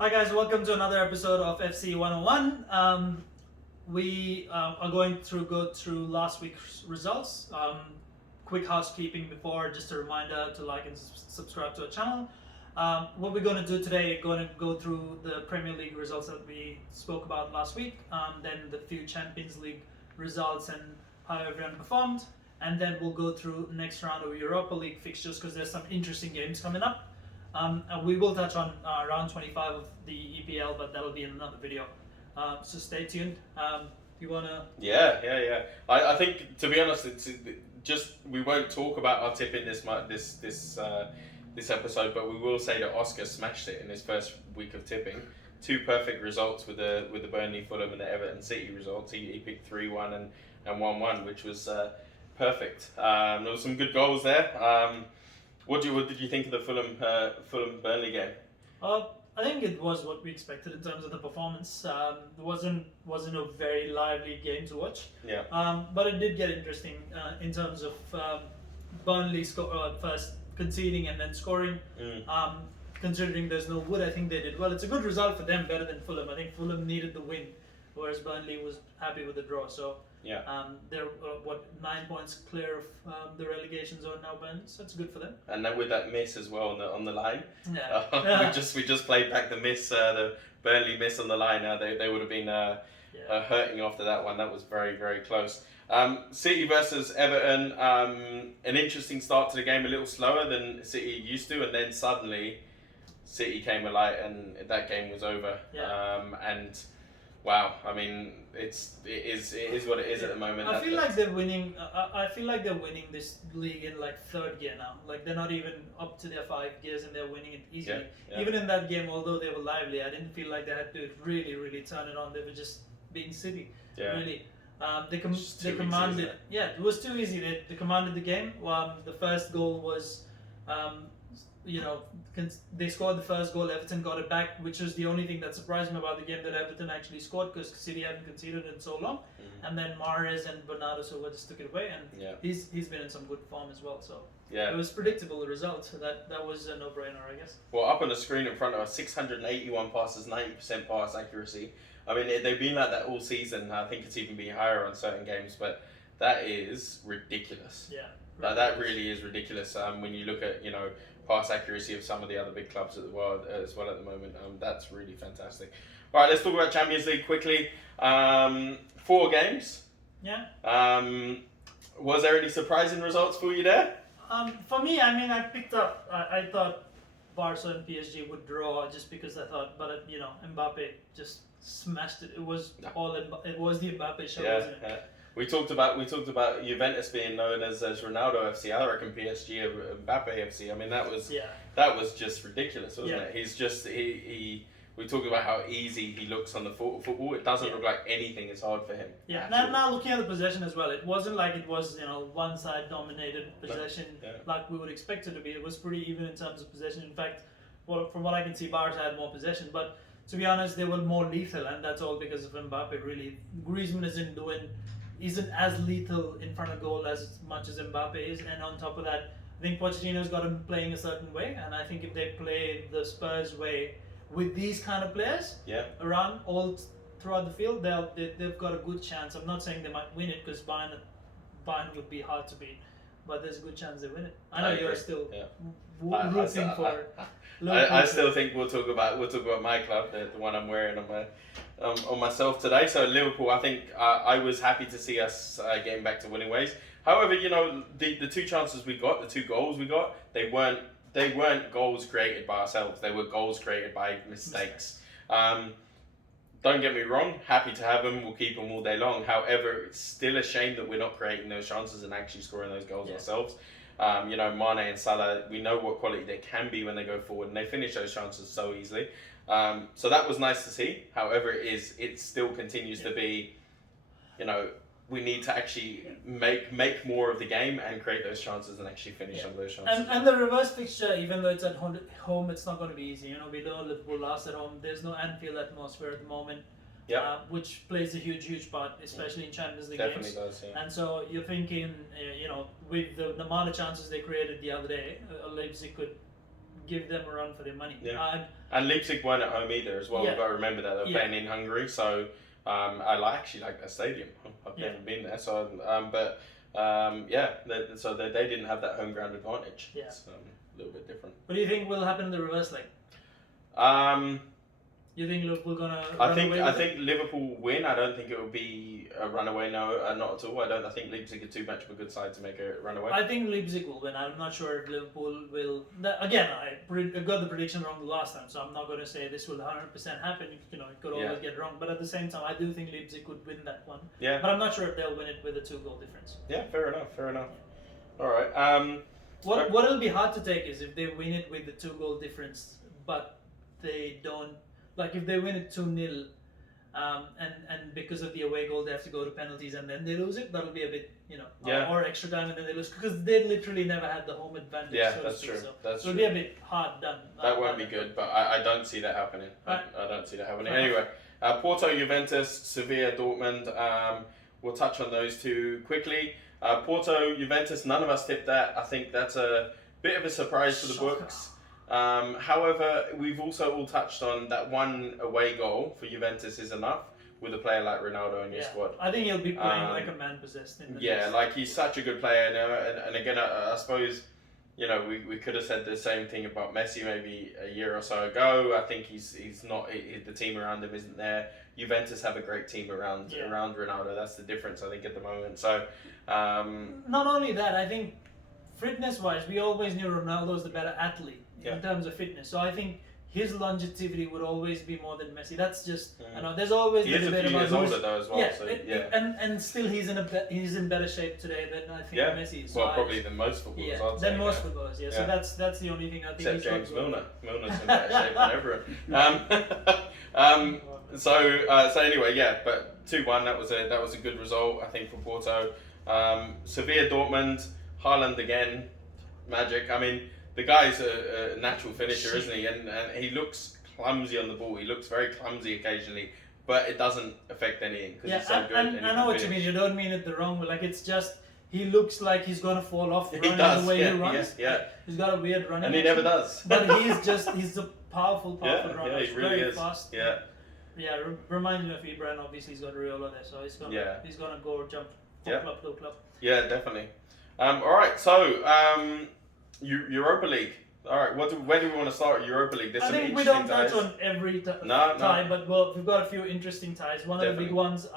Hi guys, welcome to another episode of FC 101. We are going to go through last week's results. Quick housekeeping before, just a reminder to like and subscribe to our channel. What we're going to do today, we're going to go through the Premier League results that we spoke about last week, then the few Champions League results and how everyone performed, and then we'll go through next round of Europa League fixtures because there's some interesting games coming up. And we will touch on round 25 of the EPL, but that'll be in another video. So stay tuned. You wanna? Yeah. I think, to be honest, it's just we won't talk about our tip in this episode, but we will say that Oscar smashed it in his first week of tipping. Two perfect results with the Burnley, Fulham, and the Everton City results. He picked 3-1 and 1-1, which was perfect. There were some good goals there. What did you think of the Fulham Burnley game? I think it was what we expected in terms of the performance. It wasn't a very lively game to watch. Yeah. But it did get interesting in terms of Burnley first conceding and then scoring. Considering there's no Wood, I think they did well. It's a good result for them, better than Fulham. I think Fulham needed the win, whereas Burnley was happy with the draw. So yeah, they're 9 points clear of the relegation zone now, Burnley. So it's good for them. And then with that miss as well on the line. Yeah. we just played back the miss, the Burnley miss on the line. They would have been hurting after that one. That was very, very close. City versus Everton. An interesting start to the game, a little slower than City used to, and then suddenly City came alive, and that game was over. Yeah. And wow, I mean, it is what it is at the moment. I feel like they're winning. I feel like they're winning this league in like third gear now. Like they're not even up to their 5 gears, and they're winning it easily. Yeah. Even in that game, although they were lively, I didn't feel like they had to really, really turn it on. They were just being City. Yeah. Really. They commanded. Easy, yeah, it was too easy. They commanded the game. The first goal was, they scored the first goal. Everton got it back, which was the only thing that surprised me about the game, that Everton actually scored, because City hadn't conceded in so long. And then Mahrez and Bernardo Silva just took it away, and he's been in some good form as well. So it was predictable, the result. So that was a no-brainer, I guess. Well, up on the screen in front of us, 681 passes, 90% pass accuracy. I mean, they've been like that all season. I think it's even been higher on certain games, but that is ridiculous. Yeah. That really is ridiculous. When you look at pass accuracy of some of the other big clubs at the world as well at the moment, that's really fantastic. All right, let's talk about Champions League quickly. 4 games. Yeah. Was there any surprising results for you there? For me, I mean, I picked up. I thought Barca and PSG would draw, just because I thought, but Mbappe just smashed it. It was the Mbappe show, wasn't it? Yeah. We talked about Juventus being known as Ronaldo FC. I reckon PSG are Mbappe FC. I mean, that was just ridiculous, wasn't it? He's just we talked about how easy he looks on the football. It doesn't look like anything is hard for him. Yeah. Now looking at the possession as well, it wasn't like it was one side dominated possession like we would expect it to be. It was pretty even in terms of possession. In fact, from what I can see, Barca had more possession, but to be honest, they were more lethal, and that's all because of Mbappe. Really, Griezmann isn't as lethal in front of goal as much as Mbappe is, and on top of that, I think Pochettino's got him playing a certain way, and I think if they play the Spurs way with these kind of players around all throughout the field, they've got a good chance. I'm not saying they might win it, because Bayern would be hard to beat, but there's a good chance they win it. I know you're still rooting for. I still think we'll talk about my club, the one I'm wearing on myself today. So Liverpool, I think I was happy to see us getting back to winning ways. However, the 2 chances we got, the 2 goals we got, they weren't goals created by ourselves. They were goals created by mistakes. Don't get me wrong, happy to have them. We'll keep them all day long. However, it's still a shame that we're not creating those chances and actually scoring those goals ourselves. Mane and Salah, we know what quality they can be when they go forward, and they finish those chances so easily. So that was nice to see. However, it still continues to be, we need to actually make more of the game and create those chances and actually finish some of those chances. And the reverse fixture, even though it's at home, it's not going to be easy. We know Liverpool lost at home. There's no Anfield atmosphere at the moment. Which plays a huge part, especially in Champions League Definitely games. does, yeah. And so you're thinking, with the amount of chances they created the other day, Leipzig could give them a run for their money. Yeah. And Leipzig weren't at home either as well. Yeah. We've got to remember that they're playing in Hungary, so I actually like that stadium. I've never been there, so so they didn't have that home ground advantage. Yeah. It's a little bit different. What do you think will happen in the reverse leg? You think Liverpool gonna? I think Liverpool win. I don't think it will be a runaway. No, not at all. I think Leipzig are too much of a good side to make a runaway. I think Leipzig will win. I'm not sure if Liverpool will. Again, I got the prediction wrong the last time, so I'm not going to say this will 100% happen. You know, it could always get wrong. But at the same time, I do think Leipzig could win that one. Yeah. But I'm not sure if they'll win it with a 2-goal difference. Yeah, fair enough. Yeah. All right. What will be hard to take is if they win it with the 2-goal difference, but they don't. Like if they win it 2-0, and because of the away goal they have to go to penalties and then they lose it, that'll be a bit, or extra time and then they lose because they literally never had the home advantage. Yeah, so that's to speak, true. So that's it'll true. be a bit hard done. That won't be good, but I don't see that happening. I don't see that happening. Anyway, Porto, Juventus, Sevilla, Dortmund. We'll touch on those two quickly. Porto, Juventus, none of us tipped that. I think that's a bit of a surprise for the books. However, we've also all touched on that one away goal for Juventus is enough with a player like Ronaldo in your squad. I think he'll be playing like a man possessed. Like he's such a good player now. And again, I suppose, we could have said the same thing about Messi maybe a year or so ago. I think he's not, the team around him isn't there. Juventus have a great team around Ronaldo. That's the difference, I think, at the moment. So, not only that, I think fitness-wise, we always knew Ronaldo's the better athlete in terms of fitness. So I think his longevity would always be more than Messi. That's just there's always the debate about years older though as well. And still he's in better shape today than I think Messi is. Well, probably than most footballers. I'd say, most footballers. So that's the only thing I think. Except James Milner. Milner's in better shape than everyone. So anyway, but 2-1. That was a good result, I think, for Porto. Sevilla, Dortmund, Haaland again, magic. I mean, the guy's a natural finisher, isn't he? And he looks clumsy on the ball. He looks very clumsy occasionally, but it doesn't affect anything because he's so good. And I know what you mean. You don't mean it the wrong way. Like it's just he looks like he's gonna fall off running the way he runs. Yeah. He's got a weird running. And he never does. But he's a powerful runner. Yeah, he really very is. Fast. Yeah. Yeah, reminds me of Ibra, and obviously he's got Riola there, so he's gonna go jump from club to club. Yeah, definitely. All right, so Europa League. All right, where do we want to start? Europa League. I think we don't touch on every tie, but we've got a few interesting ties. One of the big ones,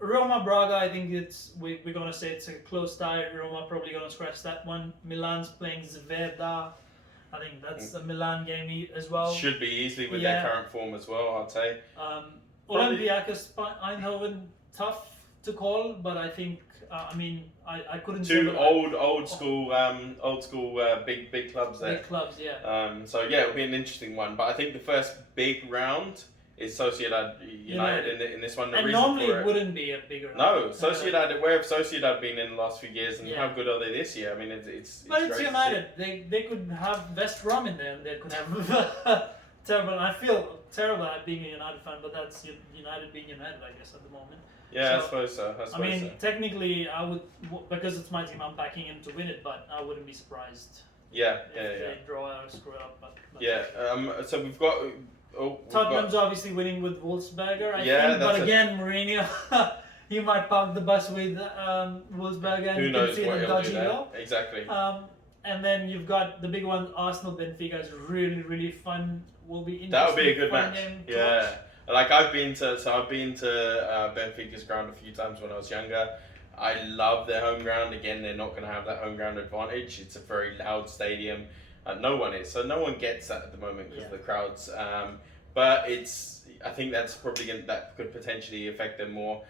Roma Braga. I think we're gonna say it's a close tie. Roma probably gonna scratch that one. Milan's playing Zvezda. I think that's a Milan game as well. Should be easily with their current form as well, I'd say. Olympiacos, Eindhoven, tough to call, but I think I couldn't. Two old school big clubs there. Big clubs, yeah. So it'll be an interesting one, but I think the first big round is Sociedad United in this one. And normally it wouldn't be a bigger round. No, Sociedad. Where have Sociedad been in the last few years, and how good are they this year? I mean, it's. But it's United. They could have West Brom in there, and they could have terrible. I feel terrible at being a United fan, but that's United being United, I guess, at the moment. Yeah, I suppose so. Technically, I would, because it's my team, I'm backing him to win it, but I wouldn't be surprised. If they draw or screw it up. But so we've got. Tottenham's obviously winning with Wolfsberger, I think. But again, Mourinho, he might park the bus with Wolfsberger and who knows see what the he'll dodgy do there. goal. Exactly. And then you've got the big one, Arsenal Benfica is really, really fun. Will be interesting. That would be a good match. Watch. Like I've been to Benfica's ground a few times when I was younger. I love their home ground. Again, they're not going to have that home ground advantage. It's a very loud stadium. No one is, so no one gets that at the moment because of the crowds. But I think that's probably that could potentially affect them more.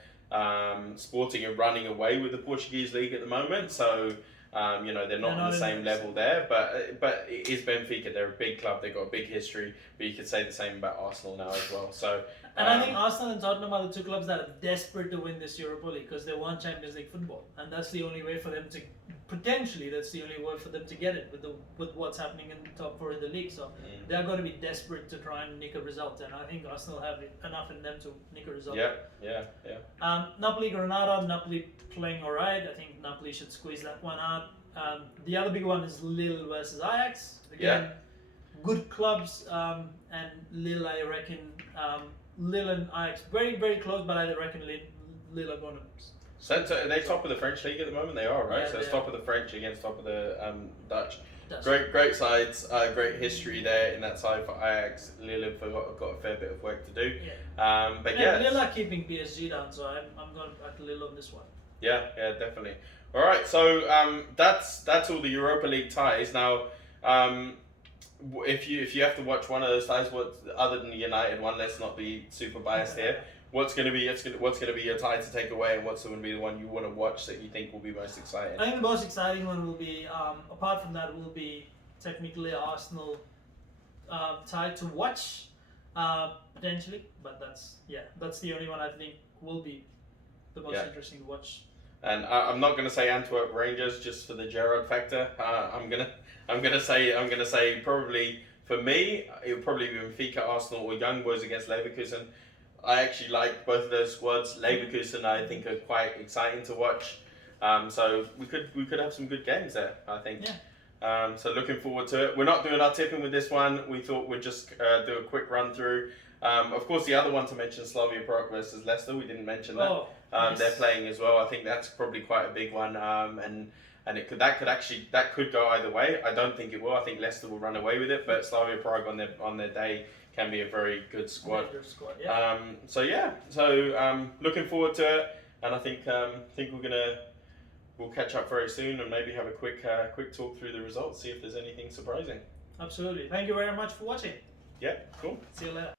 Sporting are running away with the Portuguese league at the moment, so they're not on the same level there. But it is Benfica. They're a big club. They've got a big history. But you could say the same about Arsenal now as well. So. And I think Arsenal and Tottenham are the two clubs that are desperate to win this Europa League because they want Champions League football, and that's the only way for them to that's the only way for them to get it with what's happening in the top four in the league. So they're going to be desperate to try and nick a result, and I think Arsenal have enough in them to nick a result. Yeah. Napoli Granada. Napoli playing alright. I think Napoli should squeeze that one out. The other big one is Lille versus Ajax. Again, good clubs, and Lille, I reckon, Lille and Ajax very, very close, but I reckon Lille are going to. So they're top of the French league at the moment. They are, right? Yeah, so it's top of the French against top of the Dutch. That's Great sides. Great history there in that side for Ajax. Lille have got a fair bit of work to do. Yeah. But yeah, Lille are keeping PSG down, so I'm going to back Lille on this one. Yeah, definitely. All right, so that's all the Europa League ties. Now, if you have to watch one of those ties, what other than the United one, let's not be super biased here. What's going to be your tie to take away, and what's going to be the one you want to watch that you think will be most exciting? I think the most exciting one will be, apart from that, will be technically Arsenal tie to watch, potentially. But that's the only one I think will be the most interesting to watch. And I'm not going to say Antwerp Rangers just for the Gerrard factor. I'm gonna say probably for me it would probably be Benfica, Arsenal, or Young Boys against Leverkusen. I actually like both of those squads. Leverkusen I think are quite exciting to watch. So we could have some good games there, I think. Yeah. So looking forward to it. We're not doing our tipping with this one. We thought we'd just do a quick run through. Of course, the other one to mention, Slavia Prague versus Leicester. We didn't mention that. Nice. They're playing as well. I think that's probably quite a big one. And that could go either way. I don't think it will. I think Leicester will run away with it. But Slavia Prague on their day can be a very good squad. So looking forward to it, and I think we'll catch up very soon and maybe have a quick talk through the results, see if there's anything surprising. Absolutely. Thank you very much for watching. Yeah, cool. See you later.